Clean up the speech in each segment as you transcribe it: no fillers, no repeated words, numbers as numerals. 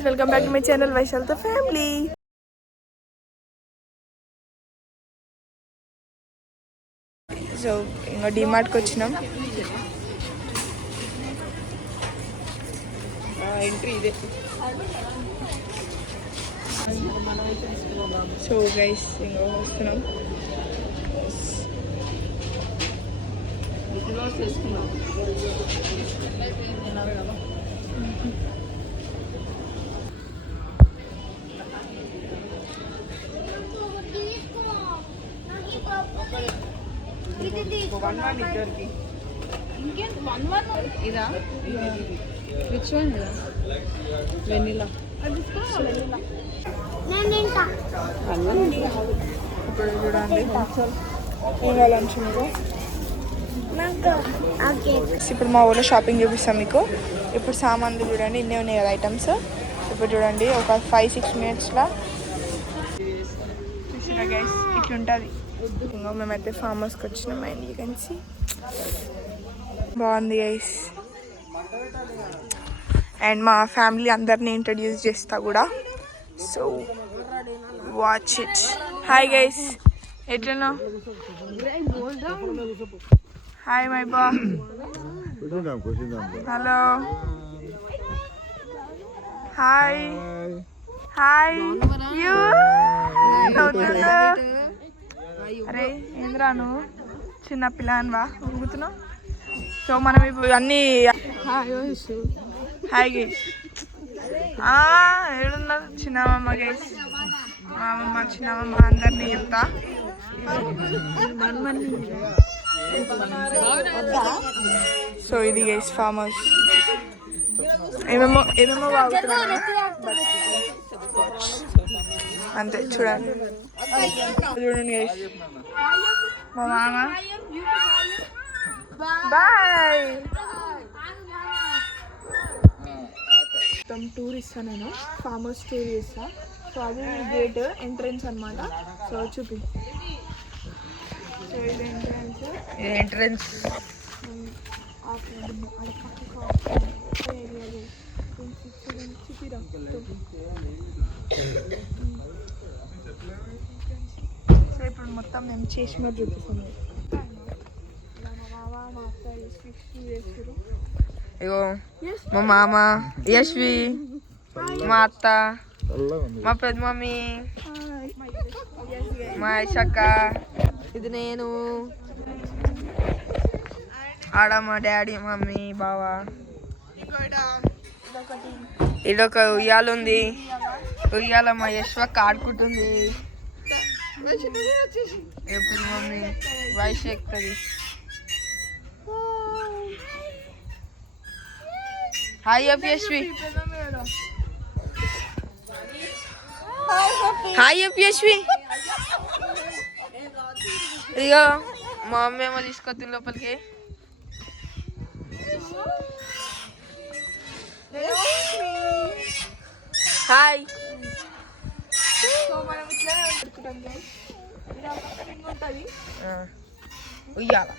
guys, welcome back to my channel Vaishalta Family. So ingo DMart ku vachinam. Entry ide. So guys, ingo vastunam. ఇదా which one ఇదా vanilla ఇప్పుడు చూడండి ఏం కావాలంటే మీకు ఇప్పుడు మా ఊళ్ళో షాపింగ్ చూపిస్తాం మీకు. ఇప్పుడు సామాన్లు చూడండి ఇన్నే ఉన్నాయి కదా ఐటమ్స్. ఇప్పుడు చూడండి ఒక 5-6 మినిట్స్లో చూసినా గైస్ ఇట్లుంటుంది. ఇంకా మేమైతే ఫామ్ హౌస్కి వచ్చినాం అండ్ యూ కెన్ సీ బాగుంది గైస్. అండ్ మా ఫ్యామిలీ అందరినీ ఇంట్రడ్యూస్ చేస్తా కూడా. So watch it. Hi guys, ఎట్లా? హాయ్ మై బా. Hello hi hi you. అరే ఏంద్రా నువ్వు చిన్న పిల్లనివా ఊగుతున్నావు? సో మనం ఇప్పుడు అన్నీ హాయ్ గైస్. ఏడున్నారు చిన్నమ్మ గైస్, మా అమ్మమ్మ చిన్నమ్మ అందరినీ చెప్తా. సో ఇది గైస్ ఫామ్ హౌస్. ఏమేమో బాగుతున్నాను అంతే. చూడండి చూడండి గైస్, మా మామ బాయ్. మొత్తం టూర్ ఇస్తాను నేను, ఫామ్ హౌస్ టూర్ ఇస్తా. సో అది గేట్ ఎంట్రన్స్ అనమాట. సో చూపి. సో ఇది ఎంట్రన్స్. సో ఇప్పుడు మొత్తం మేము చేసి మరి చూపిస్తాం. ఇగో మా మామ యశ్వి, మా అత్త, మా పెద్ద మమ్మీ, మా ఐషక్క, ఇది నేను, ఆడ మా డాడీ మమ్మీ బావా. ఇదొక ఉయ్యాల ఉంది. ఉయ్యాల మా యశ్వక్క ఆడుకుంటుంది. పెద్ద మమ్మీ వయసు ఎక్కుతుంది. హాయ్ యశ్వి. హాయ్ యశ్వి. ఇగో మా మమ్మీ ఏమో తీసుకొస్తుంది లోపలికి. హాయ్. ఉయ్యాల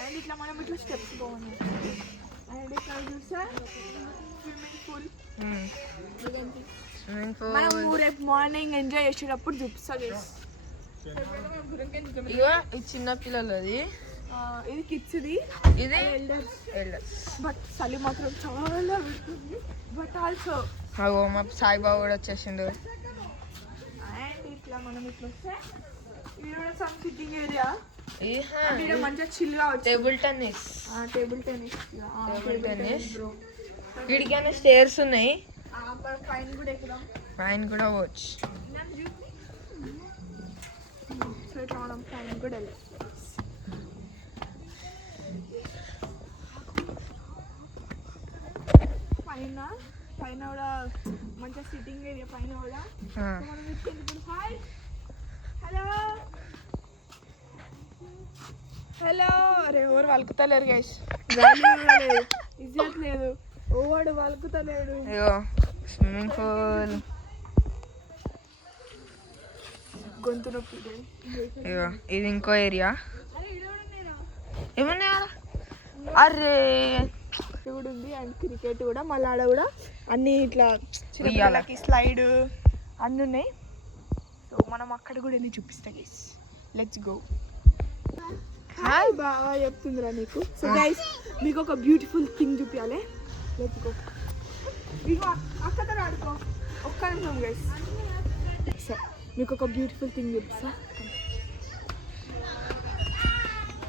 అండ్ ఇట్లా మనం ఇట్లా స్టెప్స్ పోవాలి. అండ్ ఇక్కడ చూస్తే స్విమ్మింగ్ పూల్ మనం రేపు మార్నింగ్ ఎంజాయ్ చేసేటప్పుడు చూపిస్తా. ఇగో ఇది చిన్న పిల్లలది, ఇది కిడ్స్ది, ఇది ఎల్డర్స్. బట్ చలి మాత్రం చాలా పెడుతుంది. బట్ ఆల్సో మా సాయిబాబా కూడా వచ్చేసిండు. అండ్ ఇట్లా మనం ఇట్లా వస్తే ఇది కూడా సమ్ సిట్టింగ్ ఏరియా. మంచిగా చిల్ గా టేబుల్ టెన్నిస్. వీడికైనా స్టేర్స్ ఉన్నాయి. పైన కూడా పోవచ్చు. పైన కూడా మంచిగా సిట్టింగ్ ఏరియా. పైన కూడా హాయ్ హలో హలో. అరే ఎవరు వలుకుతలేరు గైస్, ఇజ్జత్ లేదు, ఓవాడు వలుకుతలేడు. స్విమ్మింగ్ పూల్ గొంతు నొప్పి. ఇది ఇంకో ఏరియా. ఏమన్నా అరే కూడా ఉంది అండ్ క్రికెట్ కూడా మళ్ళీ ఆడ కూడా అన్ని ఇట్లా చిన్నపిల్లలకి స్లైడ్ అన్నీ ఉన్నాయి. సో మనం అక్కడ కూడా వెళ్ళి చూపిస్తా గైస్. Let's go. హాయ్ బాగా చెప్తుందిరా నీకు. సో గైస్ మీకు ఒక బ్యూటిఫుల్ థింగ్ చూపించాలి. Let's go. ఇగో అక్కతో ఆడుకో ఒక్క నిమిషం గైస్. సో మీకు ఒక బ్యూటిఫుల్ థింగ్ చూపిస్తా.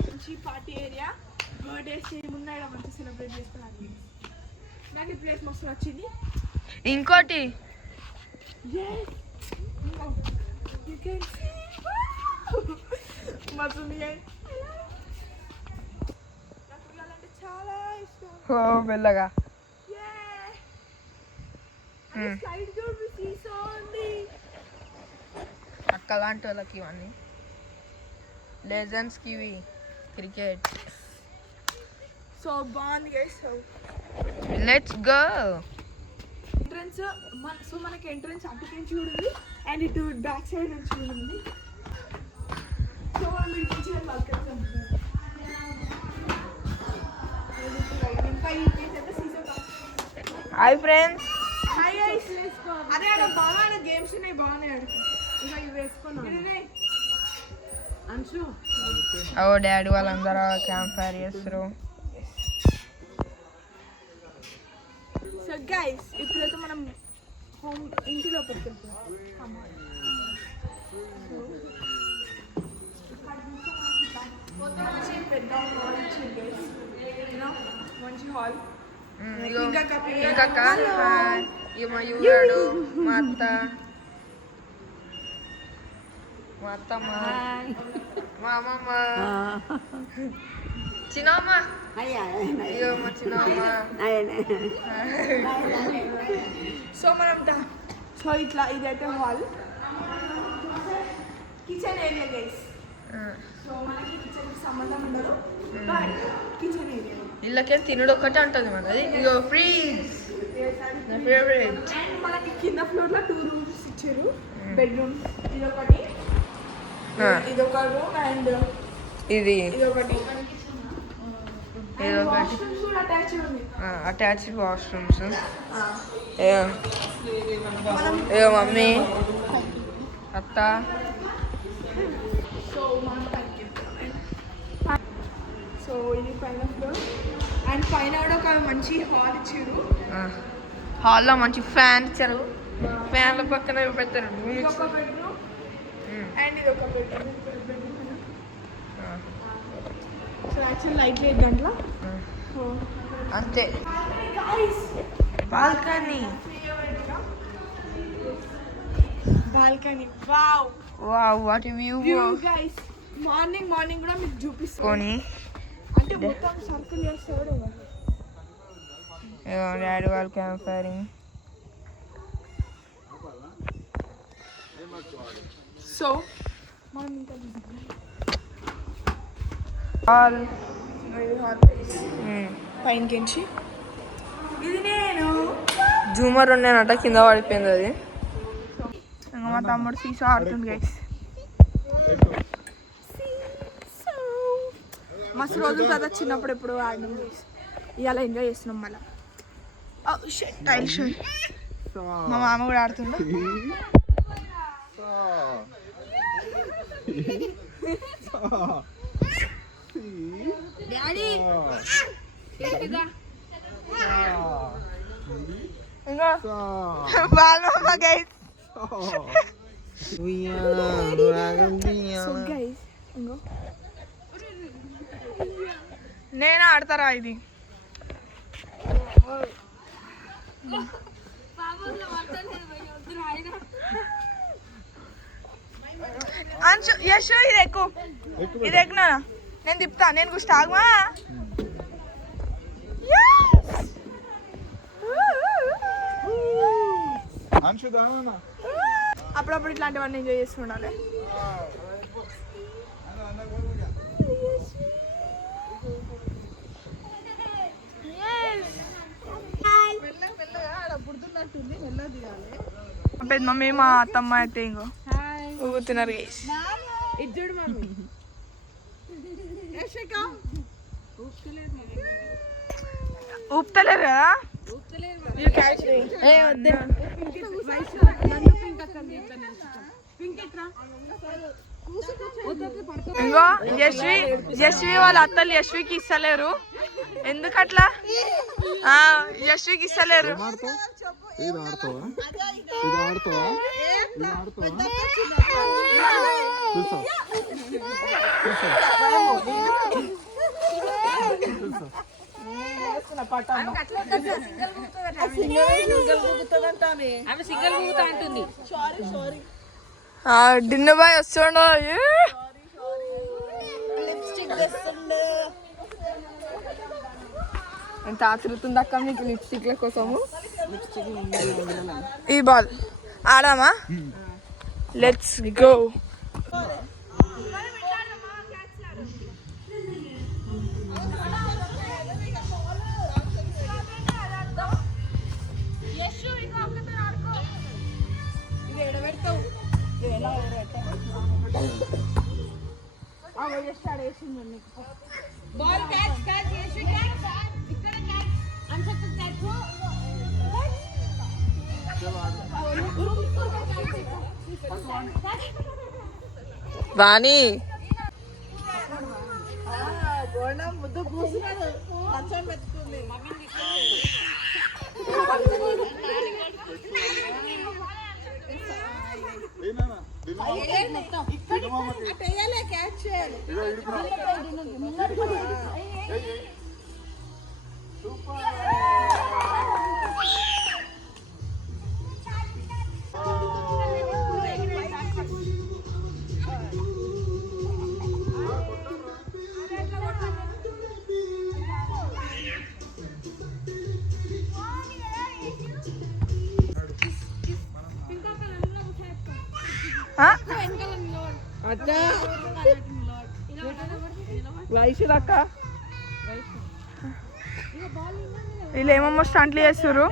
మంచి పార్టీ ఏరియా, బర్త్డేస్ ఏమున్నాయి మంచి సెలబ్రేట్ చేస్తాను. నాకు ఈ ప్లేస్ మస్తు నచ్చింది. ఇంకోటి చాలా ఇష్టం. మెల్లగా అక్క లాంటి వాళ్ళకి ఇవన్నీ లెజెండ్స్కి ఇవి క్రికెట్. సో బాగుంది guys. So let's go. Entrance so మనకి ఎంట్రన్స్ అటు నుంచి చూడండి అండ్ ఇటు బ్యాక్ సైడ్ నుంచి చూడండి. సో మీరు మంచిగా పక్కన హాయ్ ఫ్రెండ్స్. Hi guys. అదే ఆడ బాగా గేమ్స్ ఉన్నాయి, బాగున్నాయి. ఆడుకో ఇక ఇవి వేసుకున్నాను. ఓ డాడీ వాళ్ళందరూ క్యాంప్ ఫైర్ చేస్తారు. సో గైస్ ఇప్పుడైతే మనం హోమ్ ఇంటి లోపలికి వెళ్తాం. పెద్ద హాల్ ఇచ్చింది గైస్. మంచి హాల్. ఇంకా మా యువరాడు, మా అత్త, మా అత్తమ్మ, మా అమ్మమ్మ, చిన్నమ్మ, అయ్యో మా చిన్నమ్మ. సో మనం సో ఇట్లా ఇదైతే hall. Kitchen area guys. So మనకి కిచెన్కి సంబంధం ఉండదు, కిచెన్ ఏరియా. ఇళ్ళకే తినడు ఒక్కటే ఉంటుంది మనది. ఇగో ఫ్రిడ్జ్ నా ఫేవరెట్. అండ్ మనకి కింద ఫ్లోర్లో 2 రూమ్స్ ఇచ్చారు. బెడ్రూమ్ ఇదొకటి, ఇదొక రూమ్ అండ్ ఇదొకటి అటాచ్డ్ వాష్రూమ్స్. ఏ మమ్మీ అత్త. సో ఇది పైన ఫ్లోర్ అండ్ పైన కూడా ఒక మంచి హాల్ ఇచ్చారు. హాల్లో మంచి ఫ్యాన్ ఇచ్చారు. ఫ్యాన్ల పక్కన పెట్టారు ఒక బెడ్రూమ్ అండ్ ఇది ఒక బెడ్రూమ్. సో యాక్చువల్ లైట్ లేదు దాంట్లో. అంతే. Balcony balcony wow wow what view guys. Morning కూడా మీకు చూపిస్తాను. అంటే మొత్తం సర్కిల్ చేస్తాడు. డాడీ వాళ్ళు క్యాంప్ ఫైరింగ్. సో మనం ఇంకా పైనకించి ఇది నేను జూమర్ ఉన్నానట, కింద పడిపోయింది అది. మా తమ్ముడు సీసా ఆడుతుంది గైస్. మస్తు రోజులు కదా చిన్నప్పుడు ఎప్పుడు ఆడినాం గైస్. ఇవాళ ఎంజాయ్ చేస్తున్నాం. మళ్ళీ టైల్ షో మా మామ కూడా ఆడుతుండు. డాడీ ఇంకా బాలమ్మ గైస్. నేను ఆడతారా ఇది? యశో ఇది ఎక్కువ, ఇది ఎక్కునా నేను తిప్పుతా. నేను గుష్టి ఆగమా. అప్పుడప్పుడు ఇట్లాంటివన్నీ ఎంజాయ్ చేస్తూ ఉండాలి. పెద్ద మమ్మీ మా అత్తమ్మ అయితే ఇంకో ఊగుతున్నారు గైస్. ఇద్దరు మమ్మీ ఊపుతలేరు కదా ఇంకో యశ్వి వాళ్ళ అత్తలు యశ్వికి ఇస్తలేరు. ఎందుకట్లా? యశ్వికి ఇస్తలేరు. డిన్నర్ బాయ్ వస్తుండో. ఎంత ఆతృతుంది అక్క మీకు లిప్స్టిక్ల కోసము. ఈ బాల్ ఆడామా? Let's go. వాణి ముద్దు కూర్చున్నాడు. వైషులక్క వీళ్ళు ఏమమ్మో స్టంట్లు చేస్తారు.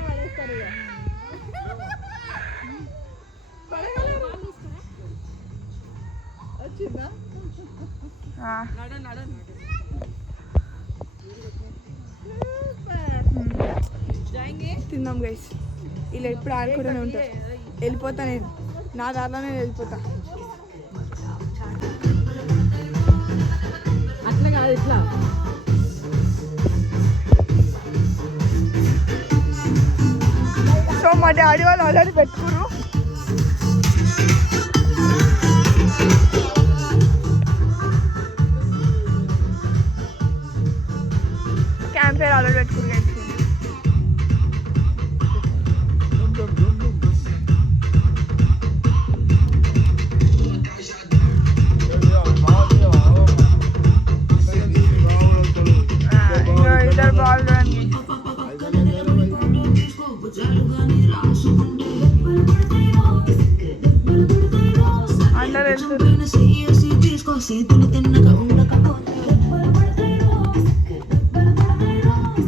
తిందాం గైస్. ఇలా ఎప్పుడు ఆడుకుంటూనే ఉంటారు. వెళ్ళిపోతా నేను, నా దారిలో నేను వెళ్ళిపోతా. అట్లా కాదు ఇట్లా. సో మా డాడీ వాళ్ళు ఆల్రెడీ పెట్టుకున్నారు. క్యాంప్ ఫైర్ ఆల్రెడీ పెట్టుకున్నారు.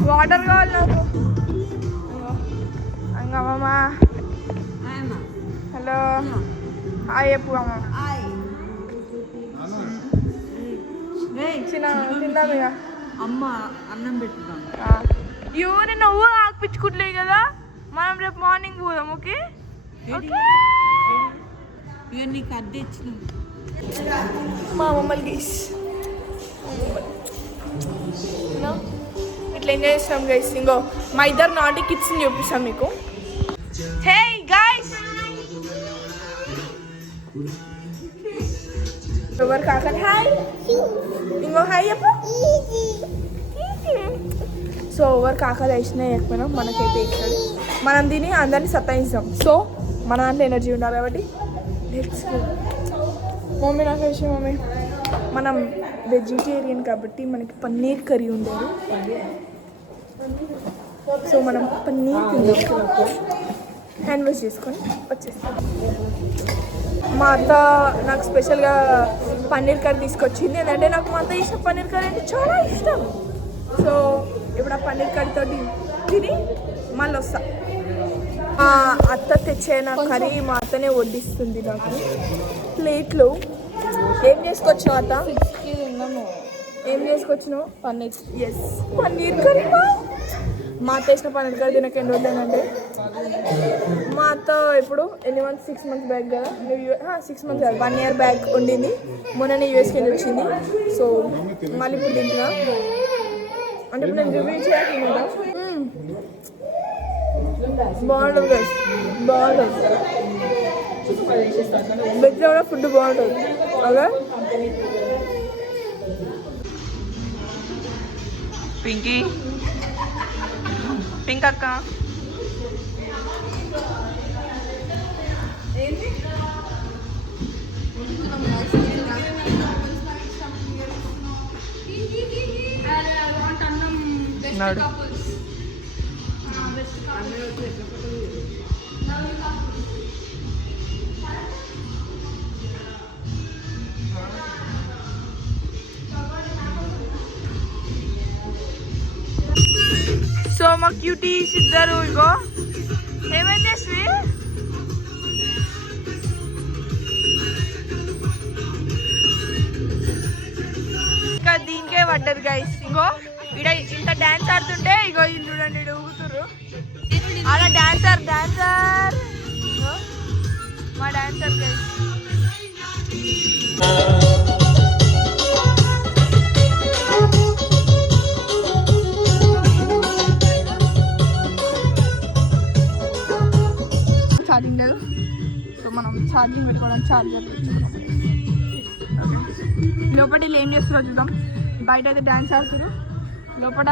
వాటర్ కావాలి నాకు. అమ్మమ్మ హలో హాయ్ చెప్పు అమ్మ. తిందాం ఇక. అమ్మ అన్నం పెట్టుదాం. ఇవన్నీ నువ్వు ఆకుపించుకుంటలేవు కదా. మనం రేపు మార్నింగ్ పోదాం. ఓకే నీకు అద్దె ఇచ్చినాం మా అమ్మమ్మలు గైస్. ఇట్లా ఎంజాయ్ చేస్తాం గైస్. ఇంకో మా ఇద్దరు నాటి కిడ్స్ని చూపిస్తాం మీకు. హే గైస్ ఎవరు కాకని హాయ్. ఇంకో హాయ్ చెప్పు. సో ఎవరు కాకలు వేసినా వేయకపోయినా మనకైతే ఇస్తాడు. మనం దీన్ని అందరినీ సత్తాయిస్తాం. సో మన దాంట్లో ఎనర్జీ ఉండాలి కాబట్టి లెట్స్ గో. మమ్మీ నాకు వేసి మమ్మీ మనం వెజిటేరియన్ కాబట్టి మనకి పన్నీర్ కర్రీ ఉండేది. సో మనం పన్నీర్ తిందాం. హ్యాండ్ వాష్ చేసుకొని వచ్చేస్తాం. మా అత్త నాకు స్పెషల్గా పన్నీర్ కర్రీ తీసుకొచ్చింది. ఎందుకంటే నాకు మా అత్త చేసిన పన్నీర్ కర్రీ అంటే చాలా ఇష్టం. సో ఇప్పుడు ఆ పన్నీర్ కర్రీతో తిని మళ్ళీ వస్తా. మా అత్త తెచ్చిన కర్రీ మా అత్తనే వడ్డిస్తుంది నాకు ప్లేట్లో. ఏం చేసుకొచ్చినావు అత్త? ఏం చేసుకొచ్చినావు? పన్నీర్. Yes paneer curry. మా అత్త వేసిన పని ఎక్కడ తినక ఎన్ని రోజులేనంటే మా అత్త ఇప్పుడు ఎన్ని మంత్స్ 6 months బ్యాక్ కదా 6 months కాదు 1 year బ్యాక్ ఉండింది. మొన్ననే యూఎస్కి వెళ్ళి వచ్చింది. సో మళ్ళీ ఇప్పుడు తింటున్నా. అంటే ఇప్పుడు నేను రివ్యూ చేయకుండా బాగుంటుంది గైస్, బాగుంటుంది. వెజ్లో కూడా ఫుడ్ బాగుంటుంది. ఓకే పింకీ పింక్ అక్క సో మా క్యూటీస్ ఇద్దరు ఇగో ఏమైంది శ్రీ ఇంకా దీనికే పడ్డది గైస్. ఇంకో ఇక్కడ ఇంత డాన్స్ ఆడుతుంటే ఇగో ఇల్లు చూడండి ఊగుతుర్రు. అలా డాన్సర్ మా డాన్సర్ గైస్. ఛార్జింగ్ లేదు, సో మనం ఛార్జింగ్ పెట్టుకోవడానికి ఛార్జర్ పెట్టుకున్నాం. లోపల వీళ్ళు ఏం చేస్తున్నారో చూద్దాం. బయట అయితే డ్యాన్స్ ఆడుతున్నారు, లోపల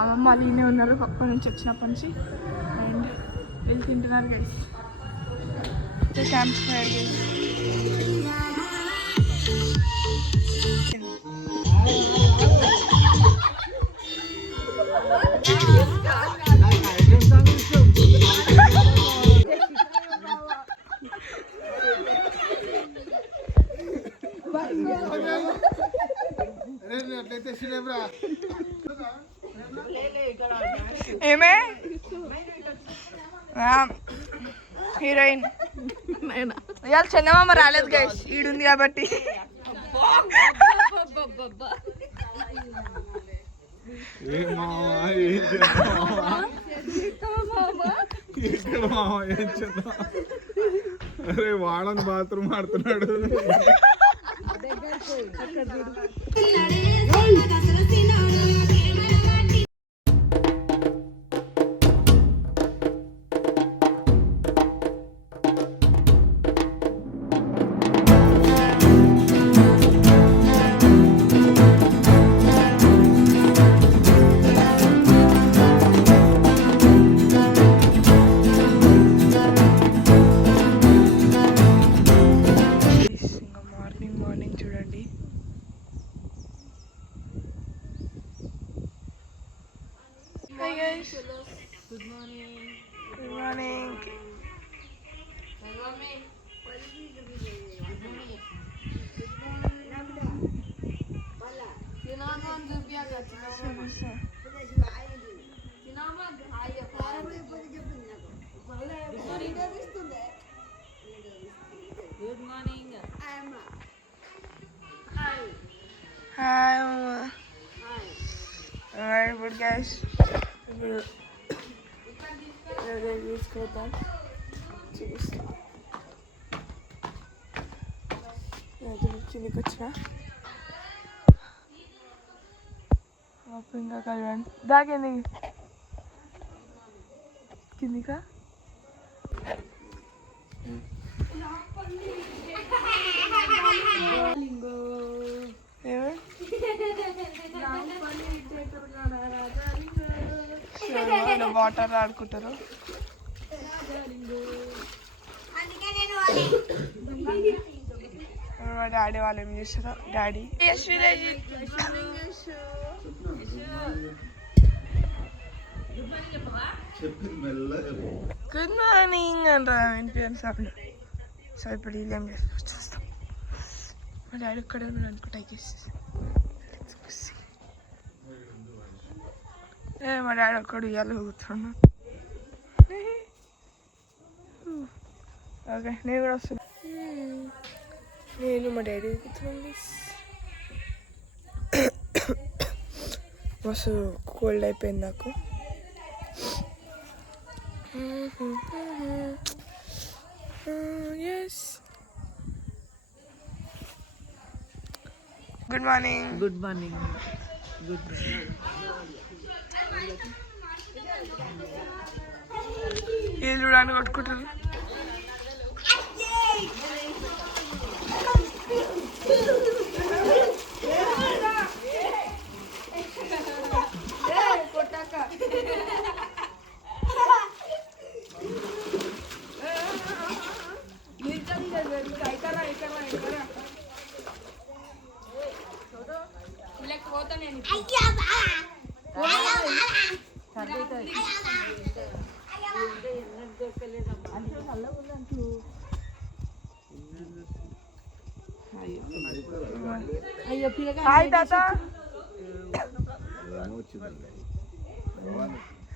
అమ్మమ్మ వాళ్ళు ఈయనే ఉన్నారు అప్పటి నుంచి వచ్చినప్పటి నుంచి. అండ్ వీళ్ళు తింటున్నారు గైస్. Camp fire guys. ఏమే హీరోయిన్ ఇవాళ చందమామ రాలేదు గైస్, ఈడుంది కాబట్టి. అరే వాడని బాత్రూమ్ ఆడుతున్నాడు. మార్నింగ్ చూడండి. Hi guys. Good morning. Good morning. Good morning. Hi Mama. Alright, good guys. తీసుకుంటాం చూపిస్తాం. కిందికి వచ్చిన ఇంకా కలవండి దాకేంది కిందికా. వాటర్ ఆడుకుంటారు. మా డాడీ వాళ్ళు ఏం చేస్తారో. డాడీ గుడ్ మార్నింగ్ అంటారా వినిపించండి సార్. సో ఇప్పుడు వీళ్ళు ఏం చేస్తారు చూస్తాం. మా డాడీ ఇక్కడే ఉన్నాడు అనుకుంటా. మా డాడీ ఒక్కడు ఇవాళ కూర్చున్నాను. ఓకే నేను కూడా వస్తున్నా. నేను మా డాడీ కూర్చున్నాను. మస్తు కోల్డ్ అయిపోయింది నాకు. Yes. Good morning. Good morning. Good ఏం చూడడానికి కొట్టుకుంటారు. హాయ్ తాత.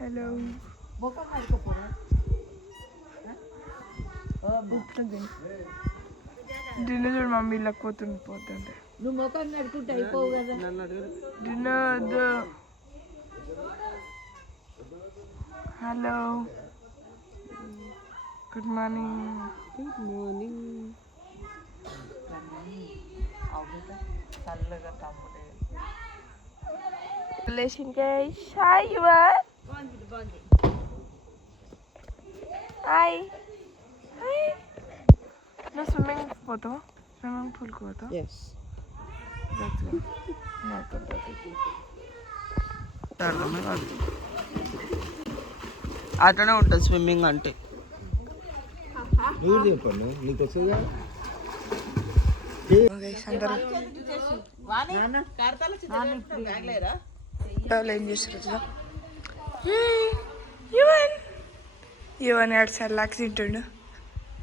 హలో. డిన్నర్ చూడు మమ్మీ ఇలా పోతుంటే నువ్వు ముఖం నడుకుంటే అయిపోవు కదా. Dinner. Hello, good morning. Good morning. చల్లగా తమ్ముడే relation guys. Hi Yuvan. Hi. Hi. No swimming photo. Swimming pool ko to. yes That's good. No to. అట్లనే ఉంటుంది స్విమ్మింగ్ అంటే. నువ్వు చెప్పను నీకు వస్తుందా Guys, అందరూ ఏం చేస్తారు? యువన్ ఆడు సర్లాక్ తింటుండు.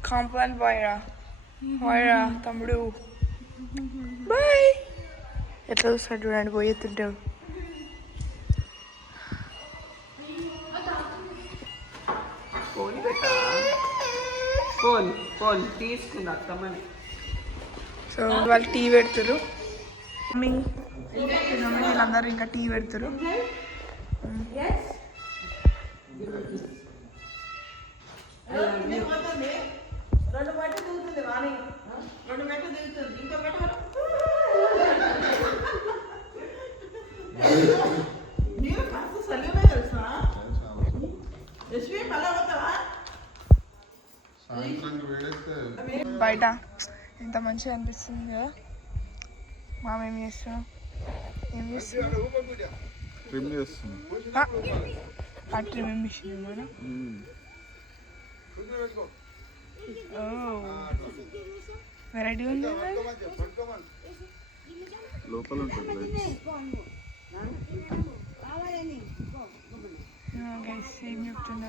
కాంప్లాన్ బాయ్రా బాయ్రా తమ్ముడు బాయ్. ఎట్లా చూస్తాడు చూడండి పోయి ఎత్తుంటావు. తీసుకున్నా తమ్మని. సో వాళ్ళు టీ పెడుతురు. మమ్మీ వీళ్ళందరూ ఇంకా టీ పెడుతురు. బయట ఎంత మంచిగా అనిపిస్తుంది కదా. మామ ఏం చేస్తున్నాం? పట్టు ఏం మిషన్ మనం. వెరైటీ ఉంది లోపల ఏం చెప్తున్నా.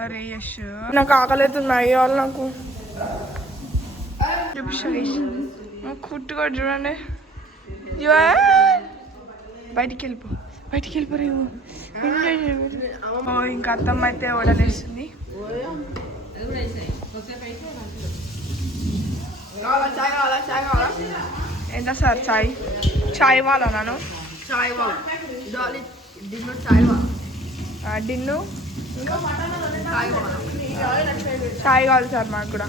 అరే యశ్ నాకు ఆకలి అవుతుంది. అయ్యాలి నాకు కుట్టు కూడా చూడండి. బయటికి వెళ్ళిపోరేమో. ఇంకా అత్తమ్మ అయితే వడలేస్తుంది. ఎంత సార్ చాయ్ వాళ్ళ నాను డిన్ను చాయ్ కావాలి సార్ మాకు కూడా.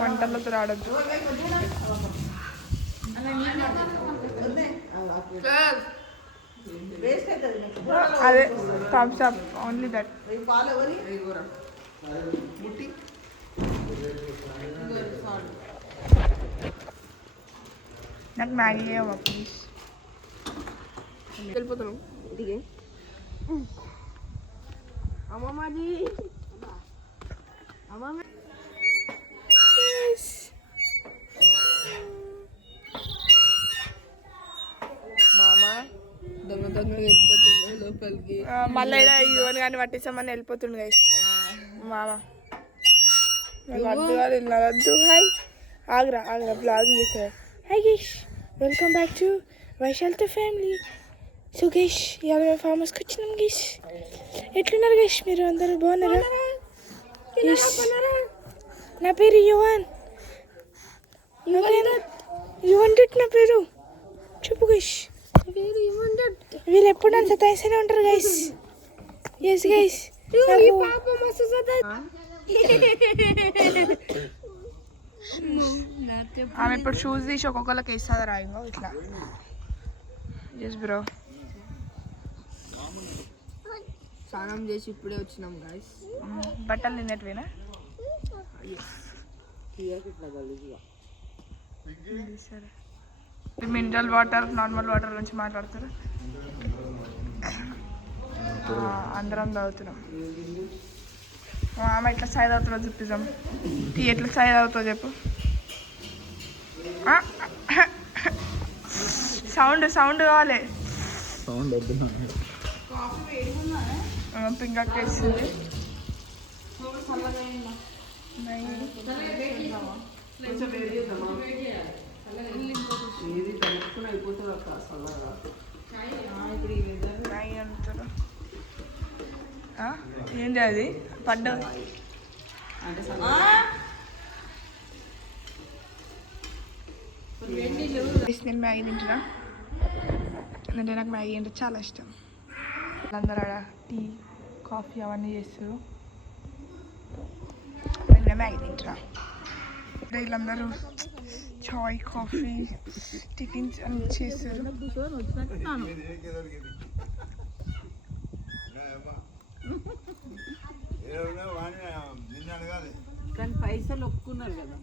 వంటలతో రావద్దు. అదే థమ్స్ అప్ ఓన్లీ దట్. నాకు మ్యాగీ అవ్వ ప్లీజ్. వెళ్ళిపోతాను. అమ్మమ్మది అమ్మమ్మ వెళ్ళిపోతుంది లోపలికి. మళ్ళీ యువన్ కానీ పట్టిస్తామని వెళ్ళిపోతుంది గైస్ మామ. వద్దు హాయ్ ఆగ్రా బ్లాగింగ్ చేస్తారు. Hi guys, welcome back to వైశాల్తో ఫ్యామిలీ. సో గైస్ ఇవాళ మేము ఫామ్ హౌస్కి వచ్చినాం గైస్. ఎట్లున్నారు గైస్ మీరు అందరూ? బాగున్నారా? నా పేరు యువన్. యువంటెడ్ నా పేరు చెప్పు గైస్. వీళ్ళు ఎప్పుడు నన్ను సతాయిస్తూనే ఉంటారు గైస్. ఎస్ గైస్ ఆమె ఇప్పుడు షూస్ తీసి ఒక్కొక్కరికి వేస్తుంది రా ఇంకో ఇట్లా. ఎస్ బ్రో స్నానం చేసి ఇప్పుడే వచ్చినాం గాయస్. బట్టలు నిన్నటివేనా? సరే మినరల్ వాటర్ నార్మల్ వాటర్ గురించి మాట్లాడతారు. అందరం తాగుతున్నాం. ఆమె ఎట్లా సాయి తాగుతుందో చూపిద్దాం. టీ ఎట్లా సాయి తాగుతుందో చెప్పు. సౌండ్ సౌండ్ కావాలి. పింగక్ వేస్తుంది. ఏంటి అది పడ్డ నేను మ్యాగీ తింటున్నా. అంటే నాకు మ్యాగీ అంటే చాలా ఇష్టం. అందరూ ఆడ టీ కాఫీ అవన్నీ చేస్తారు. నేను మ్యాగీ తింటున్నా. వీళ్ళందరూ చాయ్ కాఫీ టిఫిన్స్ అన్ని చేస్తారు. కానీ పైసలు ఒప్పుకున్నారు కదా.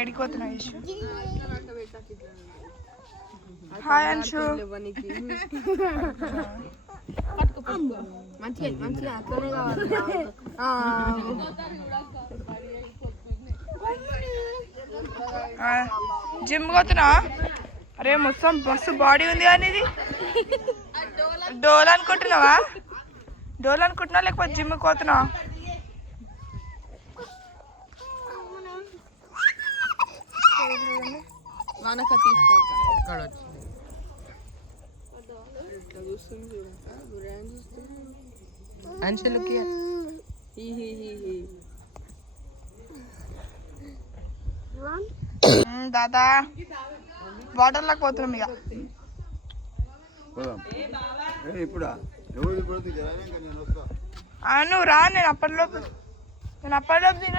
ఎడిపోతున్నా యశు. హాయ్ అంశు. మంచిగా అట్లనే కావాలి. జిమ్ పోతున్నా. అరే మొత్తం బస్సు బాడీ ఉంది కానీ ఇది డోల్ అనుకుంటున్నావా? డోల్ అనుకుంటున్నావా లేకపోతే జిమ్ పోతున్నావా? వానక తీసుకోక అంచెలకి దాదా వాటర్ లాక్ పోతున్నాం ఇక. నువ్వు రా. నేను అప్పటిలోపు తిన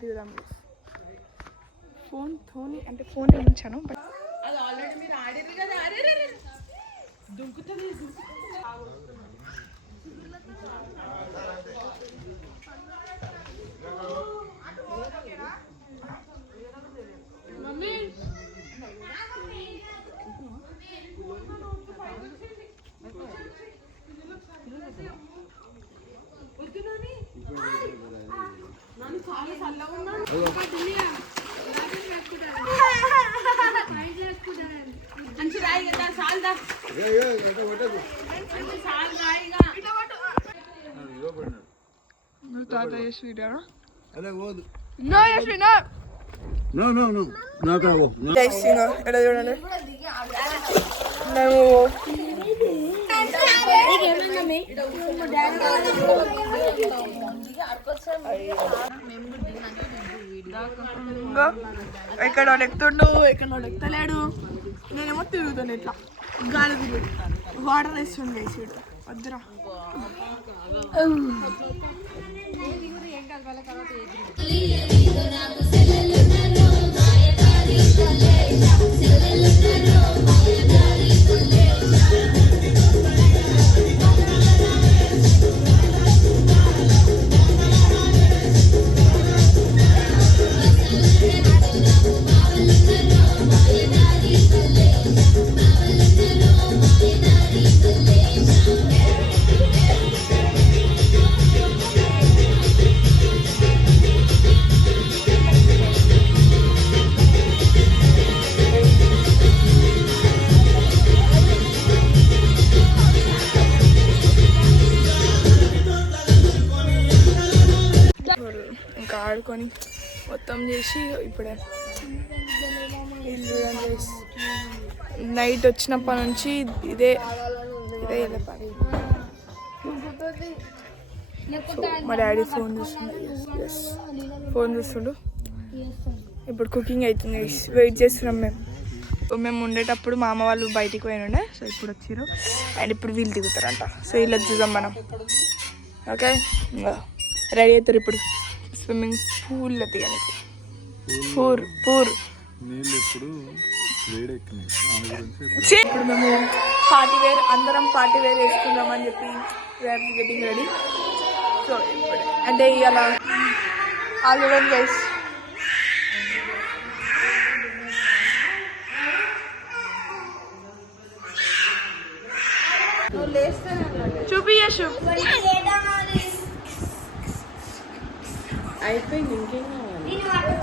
దిగుదాం. ఫోన్ అంటే ఫోన్ ఉంచాను. ఎక్కడ ఎక్కుతుండు ఎక్కడ ఎక్కుతలేడు. నేనేమో తిరుగుతాను ఇట్లా గాలి తిరుగు. వాటర్ వేస్తుంది వేసాడు వద్దురా. ఇంకా ఆడుకొని మొత్తం చేసి ఇప్పుడే ఇల్లు చేసి నైట్ వచ్చినప్పటి నుంచి ఇదే ఇదే ఇదే పని. మా డాడీ ఫోన్ చూస్తుండు. ఇప్పుడు కుకింగ్ అవుతుంది, వెయిట్ చేస్తున్నాం మేము ఉండేటప్పుడు మా అమ్మ వాళ్ళు బయటికి పోయినుండే. సో ఇప్పుడు వచ్చారు అండ్ ఇప్పుడు వీళ్ళు దిగుతారంట. సో వీళ్ళు చూద్దాం మనం. ఓకే రెడీ అవుతారు ఇప్పుడు స్విమ్మింగ్ పూల్ దిగడానికి. పూర్ ఇప్పుడు మేము పార్టీ వేర్ అందరం పార్టీ వేర్ వేసుకుందామని చెప్పి వీఆర్ గెటింగ్ రెడీ. సో అంటే ఇవాళ ఆల్రెడీ గైస్ చూపియచ్చు అయిపోయింది. ఇంకేం కావాలి?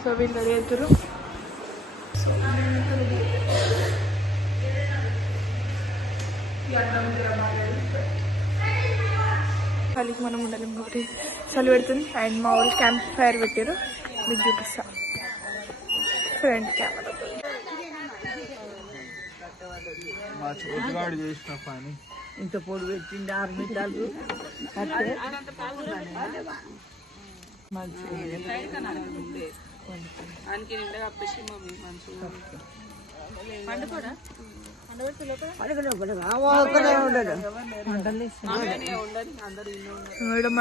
సో వీళ్ళు రెడీ అవుతారు. చలికి మనం ఉండలేము కాబట్టి చలి పెడుతుంది. అండ్ మా వాళ్ళు క్యాంప్ ఫైర్ పెట్టారు, మీకు చూపిస్తా ఫ్రంట్ కెమెరా. ఇంత పొడి పెట్టింది 6 మీటర్లు. మా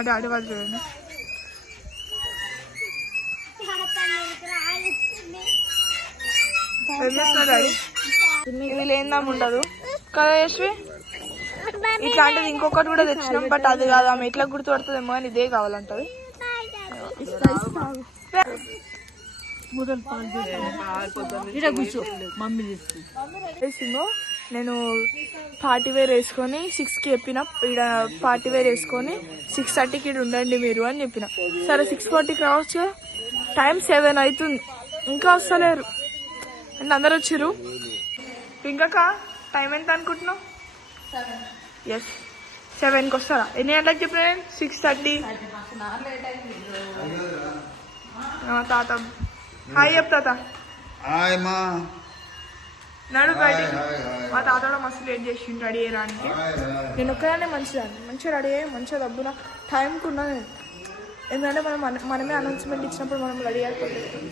డాడీ వాళ్ళు చూడండి. ఇది లేదాం ఉండదు కదా యశ్వి. ఇట్లాంటిది ఇంకొకటి కూడా తెచ్చినాం, బట్ అది కాదు, ఆమె ఎట్లా గుర్తుపడుతుందేమో కానీ ఇదే కావాలంటది. నేను పార్టీ వేర్ వేసుకొని 6కి చెప్పిన, ఇక్కడ పార్టీ వేర్ వేసుకొని 6:30కి ఇక్కడ ఉండండి మీరు అని చెప్పిన. సరే 6:40కి రావచ్చు కదా, టైం 7 అవుతుంది ఇంకా వస్తలేరు. అంటే అందరు వచ్చారు. ఇంకా టైం ఎంత అనుకుంటున్నావు? ఎస్ 7కి వస్తారా? ఎన్ని గంటలకు చెప్పిన నేను? 6:30. తాత హాయ్ చెప్ తాత. నడు బయటికి. మా తాత కూడా మస్తు లేట్ చేసిండు రెడీ అయ్యడానికి. నేను ఒక్కదానే మంచిగా రెడీ అయ్యి మంచిగా దబ్బున టైంకి ఉన్నా నేను. ఎందుకంటే మనమే అనౌన్స్మెంట్ ఇచ్చినప్పుడు మనం రెడీ అయిపోతుంది.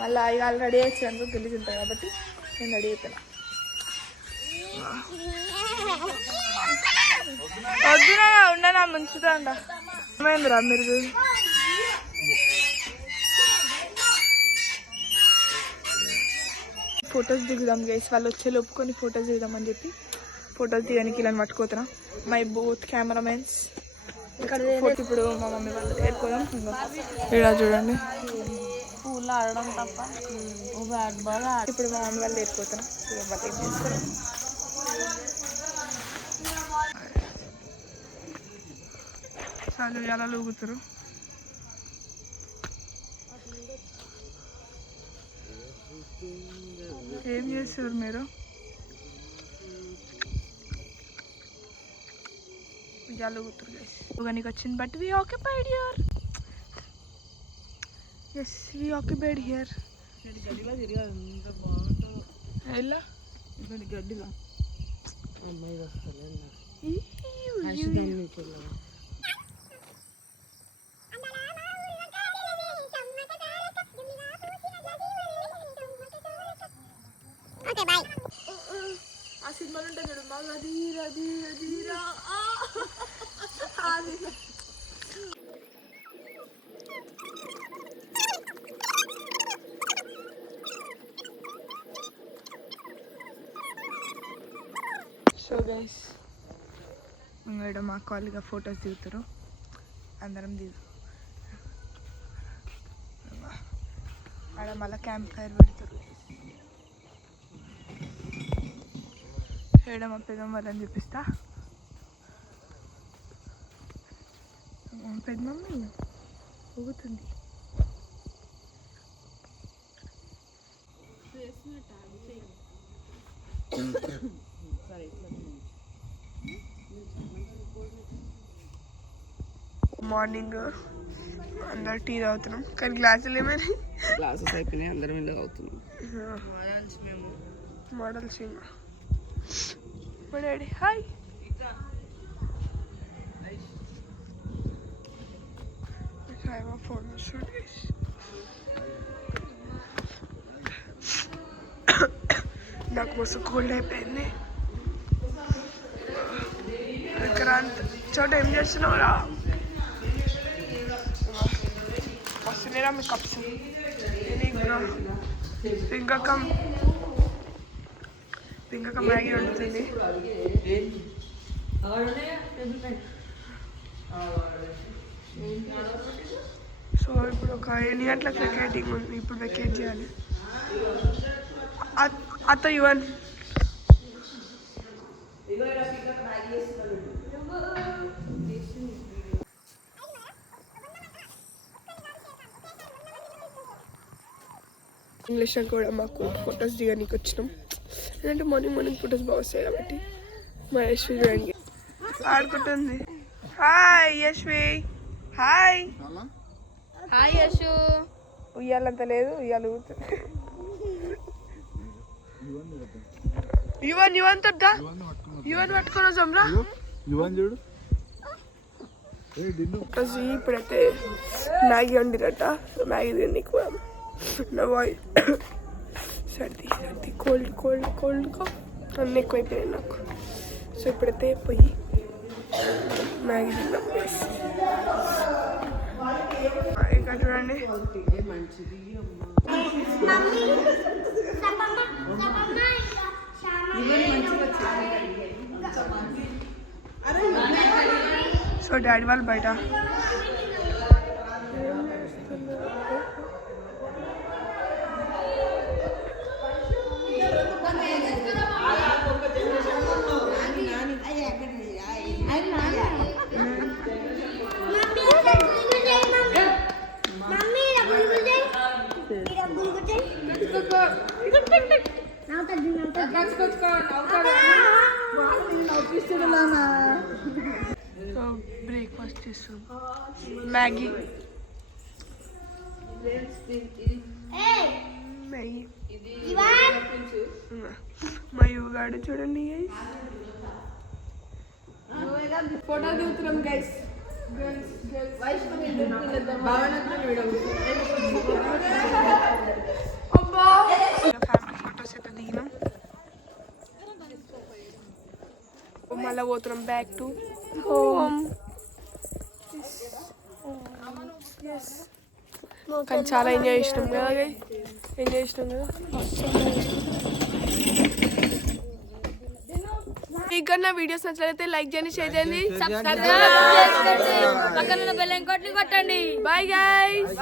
మళ్ళీ వాళ్ళు రెడీ అయ్యేందుకు గెలిచి ఉంటాయి కాబట్టి నేను రెడీ అయిపోయినా. వద్దునా ఉండనా ముంచుతా అంట. ఏమైందిరా మీరు? ఫొటోస్ దిగుదాం గైస్, వాళ్ళు వచ్చే లోపుకొని ఫొటోస్ దిగుదామని చెప్పి ఫొటోస్ దిగడానికి ఇలా పట్టుకోతున్నా. My both cameramens. ఇప్పుడు మా మమ్మీ వాళ్ళు ఏర్పోదాం. ఇలా చూడండి పూలు ఆడడం తప్ప ఇప్పుడు మా మమ్మీ వాళ్ళు ఏర్పోతున్నాం. చాలా ఎలా లూగుతారు. ఏం చేస్తారు మీరు? చాలా లూగుతారు గైస్. ఉగానికి వచ్చింది but we occupied here. Yes we occupied here. గడ్డిలో తిరగాలి, ఎంత బాగుంటుందో. ఎలా గడ్డిలో అమ్మాయి వస్తారు. ఆ సినిమాలు ఉంటాయి చూడు, మళ్ళీ ధీరా సో గైస్ ఇక్కడ మా కాలేజ్గా ఫొటోస్ దిగుతారు. అందరం దిగు ఆడ మళ్ళీ క్యాంప్ ఫైర్ పెడతారు. ఏడ మా పెద్దమ్మ వాళ్ళని చూపిస్తా. పెద్దమమ్మ ఊగుతుంది. మార్నింగ్ అందరు టీ తాగుతున్నాం, కానీ గ్లాసులు ఏమైనా క్లాసెస్ అయిపోయినాయి, అందరం ఇలా అవుతున్నాం. మోడల్స్ మా డాడీ హాయ్. ఫోన్ నాకు మస్తు కోల్డ్ అయిపోయింది. విక్రాంత్ చోట ఏం చేస్తున్నావురా? వస్తున్నారా మీ కప్స్? ఇంకొక మ్యాగీ వండుతుంది. సో ఇప్పుడు ఒక 8 గంటలకు వెకేటింగ్ ఉంది. ఇప్పుడు వెకేట్ చేయాలి. అత్త యువన్ ఇంగ్లీష్లో కూడా మాకు ఫొటోస్ దిగడానికి వచ్చినాం. ఎందుకంటే మార్నింగ్ ఫొటోస్ బాగా వస్తాయి కాబట్టి. మా యశ్వి చూడండి ఆడుకుంటుంది. Hi Yashvi. Hi hi Yashu. ఉయ్యాలంత లేదు, ఉయ్యాలు యువన్ తొద్దా యువన్ పట్టుకొని వస్తాంరా. చూడు ఇప్పుడైతే మ్యాగీ వండిరట. మ్యాగీ తిని కూడా నా వాయిస్ సర్ది కోల్డ్గా అన్నీ ఎక్కువైపోయాయి నాకు. సో ఇప్పుడైతే పోయి మ్యాగీ తిన్నాం. ఇక్కడ చూడండి సో డాడీ వాళ్ళు బయట. బ్రేక్ఫాస్ట్ చేస్తాం. మ్యాగీ మా యువగాడు చూడండి. Photo దిగుతున్నాం guys. ఫోటోస్ అయితే దిగినాం. మళ్ళీ పోతున్నాం బ్యాక్ టు హోమ్. కానీ చాలా ఎంజాయ్ చేసినాం కదా. మీకు నా వీడియోస్ నచ్చినట్లయితే లైక్ చేయండి, షేర్ చేయండి, సబ్స్క్రైబ్ చేయండి, పక్కన బెల్ ఐకాన్ కొట్టండి. Bye guys.